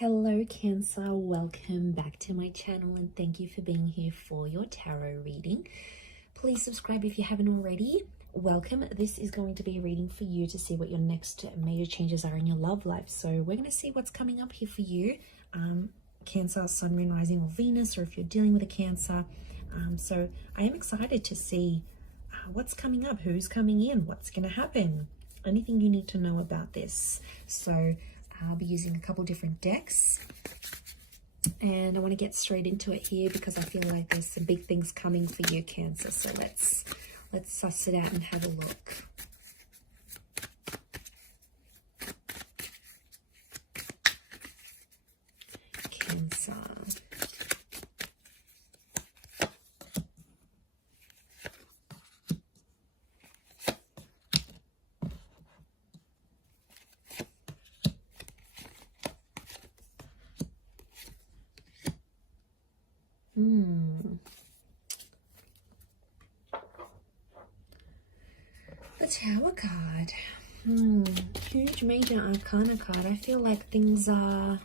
Hello Cancer, welcome back to my channel and thank you for being here for your tarot reading. Please subscribe if you haven't already. Welcome. This is going to be a reading for you to see what your next major changes are in your love life. So we're going to see what's coming up here for you. Cancer, Sun, Moon, Rising or Venus, or if you're dealing with a Cancer. So I am excited to see what's coming up, who's coming in, what's going to happen, anything you need to know about this. So I'll be using a couple different decks and I want to get straight into it here because I feel like there's some big things coming for you, Cancer. So let's suss it out and have a look. Cancer. The Tower card. Huge major arcana card. I feel like some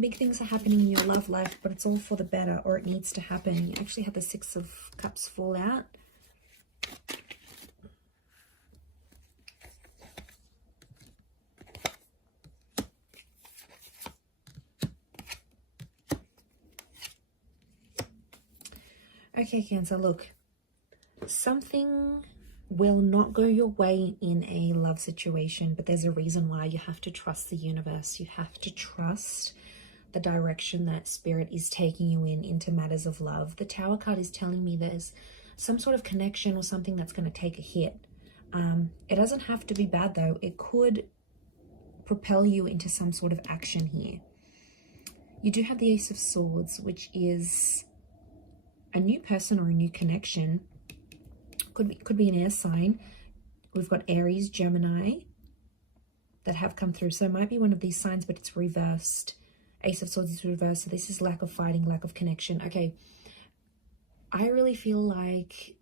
big things are happening in your love life, but it's all for the better, or it needs to happen. You actually had the Six of Cups fall out. Okay, Cancer, look. Something will not go your way in a love situation, but there's a reason why. You have to trust the universe. You have to trust the direction that Spirit is taking you into matters of love. The Tower card is telling me there's some sort of connection or something that's going to take a hit. It doesn't have to be bad, though. It could propel you into some sort of action here. You do have the Ace of Swords, which is a new person or a new connection. Could be an air sign. We've got Aries, Gemini that have come through. So it might be one of these signs, but it's reversed. Ace of Swords is reversed. So this is lack of fighting, lack of connection. Okay. I really feel like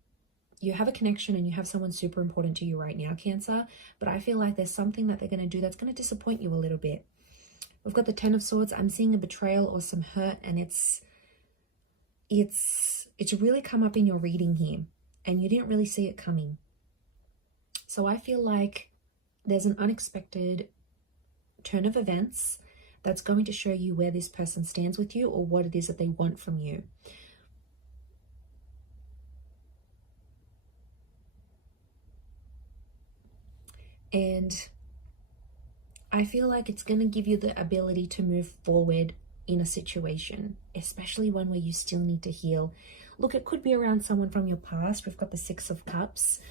you have a connection and you have someone super important to you right now, Cancer. But I feel like there's something that they're going to do that's going to disappoint you a little bit. We've got the Ten of Swords. I'm seeing a betrayal or some hurt, and it's really come up in your reading here. And you didn't really see it coming. So I feel like there's an unexpected turn of events that's going to show you where this person stands with you or what it is that they want from you. And I feel like it's going to give you the ability to move forward in a situation, especially one where you still need to heal. Look, it could be around someone from your past. We've got the Six of Cups.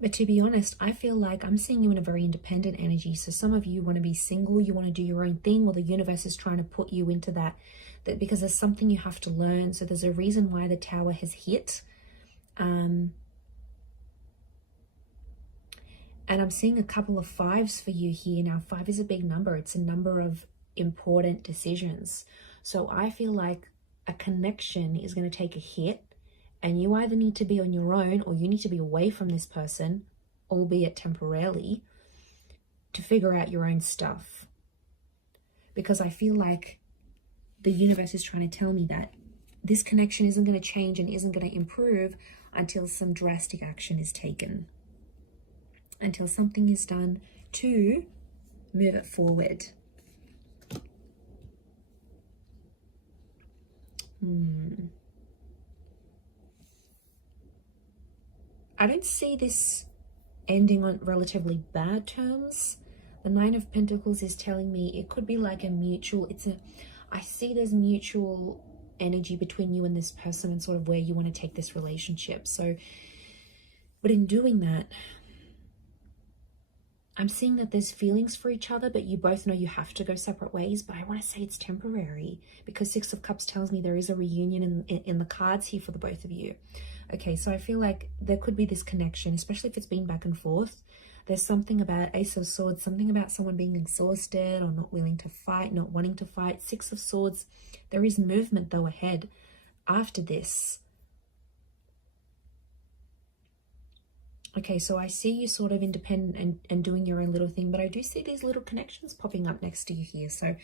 But to be honest, I feel like I'm seeing you in a very independent energy. So some of you want to be single, you want to do your own thing, or the universe is trying to put you into that because there's something you have to learn. So there's a reason why the Tower has hit. And I'm seeing a couple of fives for you here. Now, 5 is a big number. It's a number of important decisions. So I feel like a connection is going to take a hit, and you either need to be on your own or you need to be away from this person, albeit temporarily, to figure out your own stuff. Because I feel like the universe is trying to tell me that this connection isn't going to change and isn't going to improve until some drastic action is taken. Until something is done to move it forward. I don't see this ending on relatively bad terms. The Nine of Pentacles is telling me it could be like a mutual, I see there's mutual energy between you and this person and sort of where you want to take this relationship. So, but in doing that, I'm seeing that there's feelings for each other, but you both know you have to go separate ways. But I want to say it's temporary because Six of Cups tells me there is a reunion in the cards here for the both of you. Okay, so I feel like there could be this connection, especially if it's been back and forth. There's something about Ace of Swords, something about someone being exhausted or not willing to fight, not wanting to fight. Six of Swords, there is movement though ahead after this. Okay, so I see you sort of independent and doing your own little thing, but I do see these little connections popping up next to you here. So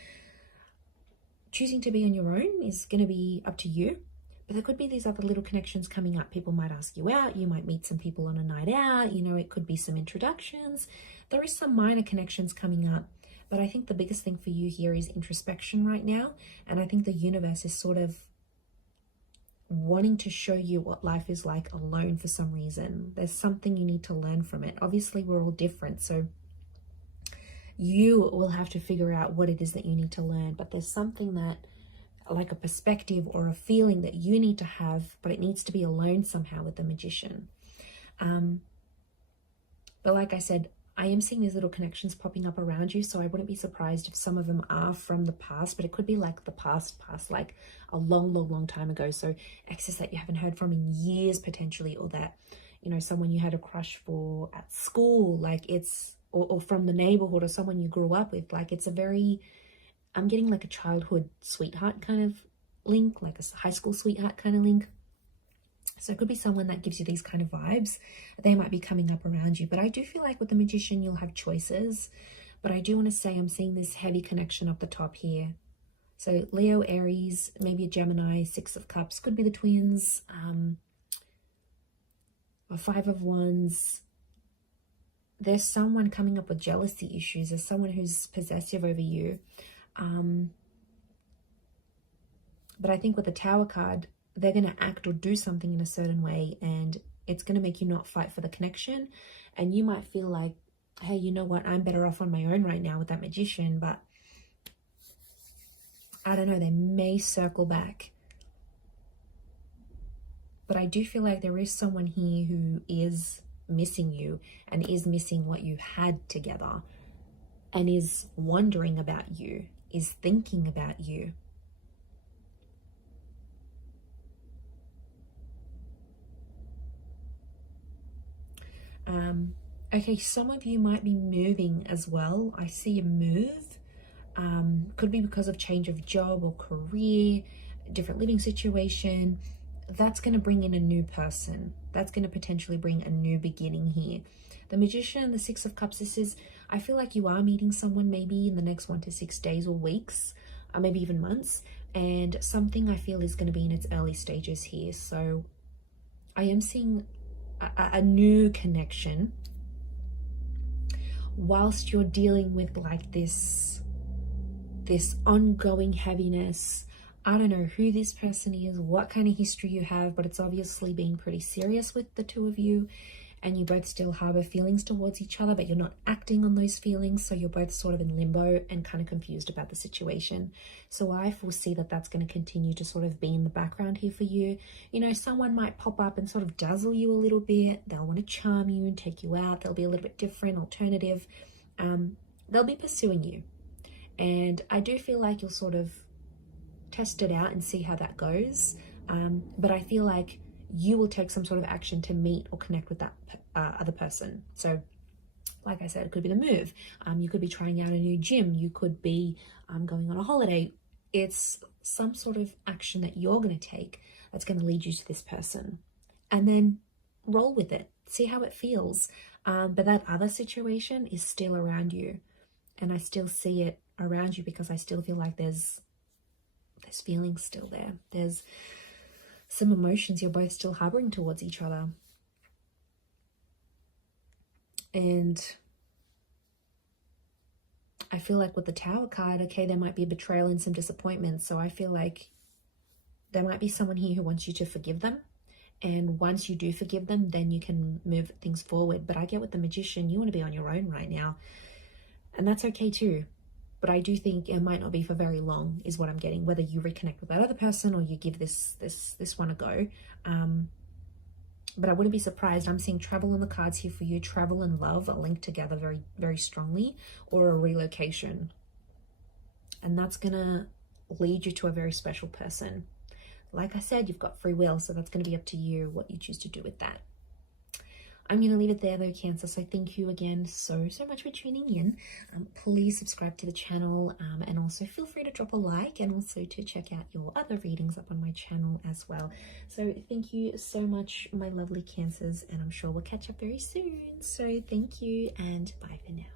choosing to be on your own is going to be up to you, but there could be these other little connections coming up. People might ask you out, you might meet some people on a night out, you know, it could be some introductions. There is some minor connections coming up, but I think the biggest thing for you here is introspection right now. And I think the universe is sort of wanting to show you what life is like alone for some reason. There's something you need to learn from it. Obviously, we're all different, so you will have to figure out what it is that you need to learn, but there's something that, like a perspective or a feeling that you need to have, but it needs to be alone somehow with the Magician. But like I said, I am seeing these little connections popping up around you, so I wouldn't be surprised if some of them are from the past, but it could be like the past, like a long time ago. So exes that you haven't heard from in years potentially, or that, you know, someone you had a crush for at school, like it's, or from the neighborhood, or someone you grew up with. Like it's a very, I'm getting like a childhood sweetheart kind of link, like a high school sweetheart kind of link. So it could be someone that gives you these kind of vibes. They might be coming up around you. But I do feel like with the Magician, you'll have choices. But I do want to say I'm seeing this heavy connection up the top here. So Leo, Aries, maybe a Gemini, Six of Cups. Could be the twins. Or Five of Wands. There's someone coming up with jealousy issues. There's someone who's possessive over you. But I think with the Tower card, they're going to act or do something in a certain way, and it's going to make you not fight for the connection. And you might feel like, hey, you know what, I'm better off on my own right now with that Magician, but I don't know, they may circle back. But I do feel like there is someone here who is missing you and is missing what you had together and is wondering about you, is thinking about you. Okay, some of you might be moving as well. I see a move. Could be because of change of job or career, different living situation. That's going to bring in a new person. That's going to potentially bring a new beginning here. The Magician and the Six of Cups, this is, I feel like you are meeting someone maybe in the next 1 to 6 days or weeks, or maybe even months. And something I feel is going to be in its early stages here. So I am seeing a new connection whilst you're dealing with like this ongoing heaviness. I don't know who this person is, what kind of history you have, but it's obviously been pretty serious with the two of you, and you both still harbor feelings towards each other, but you're not acting on those feelings, so you're both sort of in limbo and kind of confused about the situation. So I foresee that that's going to continue to sort of be in the background here for you. You know, someone might pop up and sort of dazzle you a little bit. They'll want to charm you and take you out. They'll be a little bit different, alternative. They'll be pursuing you. And I do feel like you'll sort of test it out and see how that goes. But I feel like you will take some sort of action to meet or connect with that other person. So like I said, it could be the move. You could be trying out a new gym. You could be going on a holiday. It's some sort of action that you're going to take that's going to lead you to this person. And then roll with it. See how it feels. But that other situation is still around you. And I still see it around you because I still feel like there's feelings still there. There's some emotions you're both still harboring towards each other. And I feel like with the Tower card, okay, there might be a betrayal and some disappointment. So I feel like there might be someone here who wants you to forgive them. And once you do forgive them, then you can move things forward. But I get with the Magician, you want to be on your own right now. And that's okay too. But I do think it might not be for very long is what I'm getting, whether you reconnect with that other person or you give this one a go. But I wouldn't be surprised. I'm seeing travel on the cards here for you. Travel and love are linked together very, very strongly, or a relocation. And that's going to lead you to a very special person. Like I said, you've got free will, so that's going to be up to you what you choose to do with that. I'm going to leave it there though, Cancer. So thank you again so much for tuning in. Please subscribe to the channel, and also feel free to drop a like, and also to check out your other readings up on my channel as well. So thank you so much, my lovely Cancers, and I'm sure we'll catch up very soon. So thank you, and bye for now.